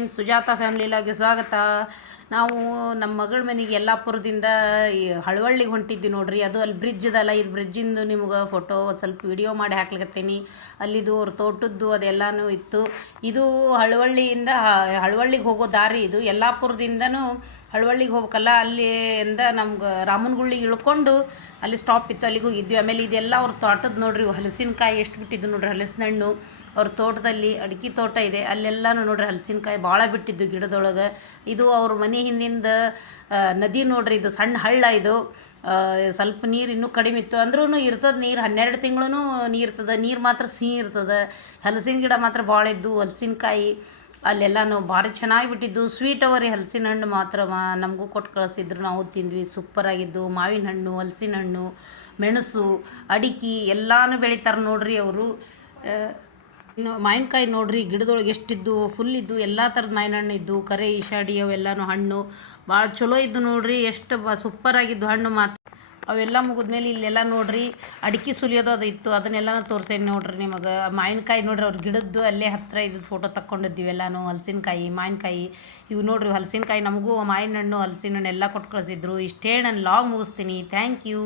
Friends Sujata family ಲಾಗೆ ಸ್ವಾಗತ. ನಾವು ನಮ್ಮ ಮಗಳ ಮನೆಗೆ ಯಲ್ಲಾಪುರದಿಂದ ಈ ಹಳವಳ್ಳಿಗೆ ಹೊಂಟಿದ್ವಿ ನೋಡ್ರಿ. ಅದು ಅಲ್ಲಿ ಬ್ರಿಡ್ಜ್ ಅದಲ್ಲ ಇದು ಬ್ರಿಡ್ಜಿಂದು ನಿಮ್ಗೆ ಫೋಟೋ ಒಂದು ಸ್ವಲ್ಪ ವಿಡಿಯೋ ಮಾಡಿ ಹಾಕ್ಲಿಕತ್ತೀನಿ. ಅಲ್ಲಿದು ಅವ್ರ ತೋಟದ್ದು ಅದೆಲ್ಲನೂ ಇತ್ತು. ಇದು ಹಳವಳ್ಳಿಯಿಂದ ಹಳವಳ್ಳಿಗೆ ಹೋಗೋ ದಾರಿ ಇದು. ಯಲ್ಲಾಪುರದಿಂದನೂ ಹಳವಳ್ಳಿಗೆ ಹೋಗ್ಬೇಕಲ್ಲ ಅಲ್ಲಿಂದ ನಮ್ಗೆ ರಾಮನಗುಳ್ಳಿಗೆ ಇಳ್ಕೊಂಡು ಅಲ್ಲಿ ಸ್ಟಾಪ್ ಇತ್ತು, ಅಲ್ಲಿಗೆ ಹೋಗಿದ್ವಿ ಆಮೇಲೆ ಇದೆಲ್ಲ ಅವ್ರ ತೋಟದ ನೋಡ್ರಿ ಹಲಸಿನಕಾಯಿ ಎಷ್ಟು ಬಿಟ್ಟಿದ್ದು ನೋಡ್ರಿ ಹಲಸಿನ ಹಣ್ಣು ಅವ್ರ ತೋಟದಲ್ಲಿ ಅಡಿಕೆ ತೋಟ ಇದೆ, ಅಲ್ಲೆಲ್ಲನೂ ನೋಡ್ರಿ ಹಲಸಿನಕಾಯಿ ಭಾಳ ಬಿಟ್ಟಿದ್ದು ಗಿಡದೊಳಗೆ. ಇದು ಅವ್ರ ಮನೆ ಹಿಂದಿಂದ ನದಿ ನೋಡ್ರಿ, ಇದು ಸಣ್ಣ ಹಳ್ಳ ಇದು. ಸ್ವಲ್ಪ ನೀರು ಇನ್ನೂ ಕಡಿಮೆ ಇತ್ತು. ಅಂದ್ರೂ ಇರ್ತದೆ ನೀರು, ಹನ್ನೆರಡು ತಿಂಗಳೂ ನೀರು ಇರ್ತದೆ. ನೀರು ಮಾತ್ರ ಸಿಹಿ ಇರ್ತದೆ. ಹಲಸಿನ ಗಿಡ ಮಾತ್ರ ಭಾಳ ಇದ್ದು, ಹಲಸಿನಕಾಯಿ ಅಲ್ಲೆಲ್ಲನೂ ಭಾರಿ ಚೆನ್ನಾಗಿ ಬಿಟ್ಟಿದ್ದು ಸ್ವೀಟ್ ಅವರಿ ಹಲಸಿನ ಹಣ್ಣು ಮಾತ್ರ ನಮಗೂ ಕೊಟ್ಟು ಕಳಿಸಿದ್ರು. ನಾವು ತಿಂದ್ವಿ. ಸೂಪರಾಗಿದ್ದು ಮಾವಿನ ಹಣ್ಣು ಹಲಸಿನ ಹಣ್ಣು ಮೆಣಸು, ಅಡಿಕೆ ಎಲ್ಲಾನು ಬೆಳಿತಾರೆ ನೋಡ್ರಿ ಅವರು. ಇನ್ನು ಮಾವಿನಕಾಯಿ ನೋಡ್ರಿ, ಗಿಡದೊಳಗೆ ಎಷ್ಟಿದ್ದು ಫುಲ್ ಇದ್ದು, ಎಲ್ಲ ಥರದ ಮಾವಿನ ಹಣ್ಣು ಇದ್ದು, ಕರೆ, ಈಶಾಡಿ, ಅವೆಲ್ಲನೂ ಹಣ್ಣು. ಭಾಳ ಚಲೋ ಇದ್ದು ನೋಡ್ರಿ. ಎಷ್ಟು ಬ ಸೂಪರಾಗಿದ್ದು ಹಣ್ಣು ಮಾತ್ರ. ಅವೆಲ್ಲ ಮುಗಿದ್ಮೇಲೆ ಇಲ್ಲೆಲ್ಲ ನೋಡ್ರಿ, ಅಡಿಕೆ ಸುಲಿಯೋದು ಅದು ಇತ್ತು, ಅದನ್ನೆಲ್ಲನೂ ತೋರ್ಸೇನಿ ನೋಡ್ರಿ ನಿಮಗೆ. ಮಾವಿನಕಾಯಿ ನೋಡ್ರಿ ಅವ್ರ ಗಿಡದ್ದು ಅಲ್ಲೇ ಹತ್ತಿರ ಇದ್ದು ಫೋಟೋ ತಕ್ಕೊಂಡಿದ್ದೀವಿ ಎಲ್ಲನೂ, ಹಲಸಿನಕಾಯಿ, ಮಾವಿನಕಾಯಿ. ಇವು ನೋಡ್ರಿ ಹಲಸಿನಕಾಯಿ ನಮಗೂ ಮಾವಿನ ಹಣ್ಣು ಹಲಸಿನ ಹಣ್ಣು ಎಲ್ಲ ಕೊಟ್ಟು ಕಳಿಸಿದ್ರು. ಇಷ್ಟೇ ನಾನು ಲಾಗ್ ಮುಗಿಸ್ತೀನಿ. Thank you